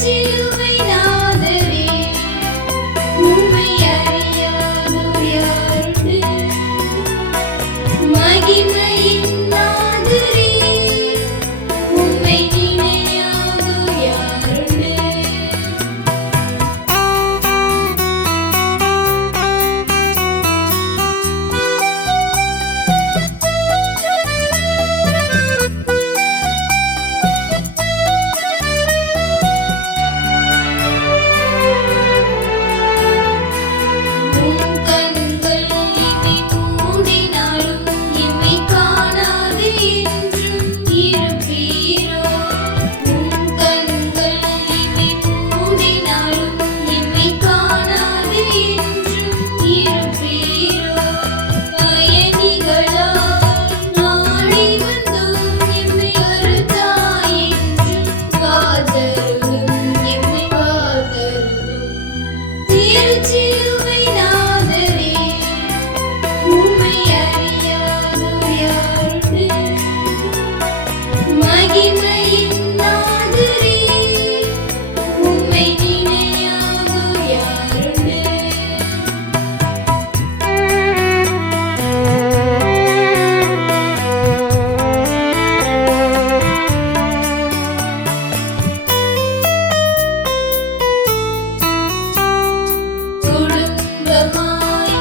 திருச்சிலுவை நாதரே உம்மை அறியாதோர் யாருண்டு மகிமையின் நாதரே உம்மை நினையாதோர் யாருண்டு திருச்சிலுவை நாதரே உம்மை அறியாதோர் யாருண்டு மகிமையின் நாதரே உம்மை நினையாதோர் யாருண்டு குடும்பமாய்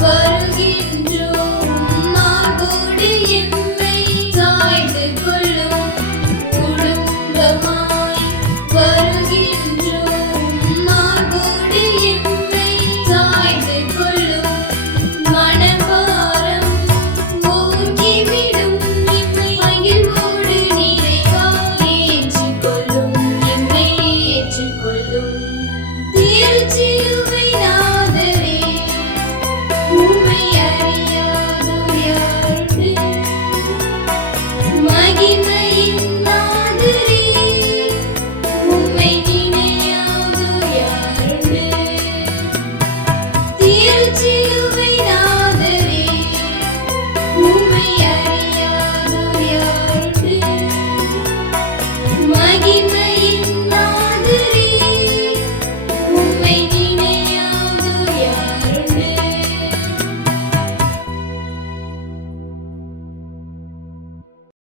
வருகின்றோம் மார்போடு எம்மை சாய்த்து கொள்ளும் குடும்பமாய் வருகின்றோம் மார்போடு எம்மை சாய்த்து கொள்ளும் மனபாரம் போக்கிவிடும் எம்மை மகிழ்வோடு நிறைவாய் ஏற்றுக்கொள்ளும் எம்மை ஏற்றுக்கொள்ளும் திருச்சிலுவை நாதரே உம்மை அறியாதோர் யாருண்டு மகிமையின் நாதரே உம்மை நினையாதோர் யாருண்டு திருச்சிலுவை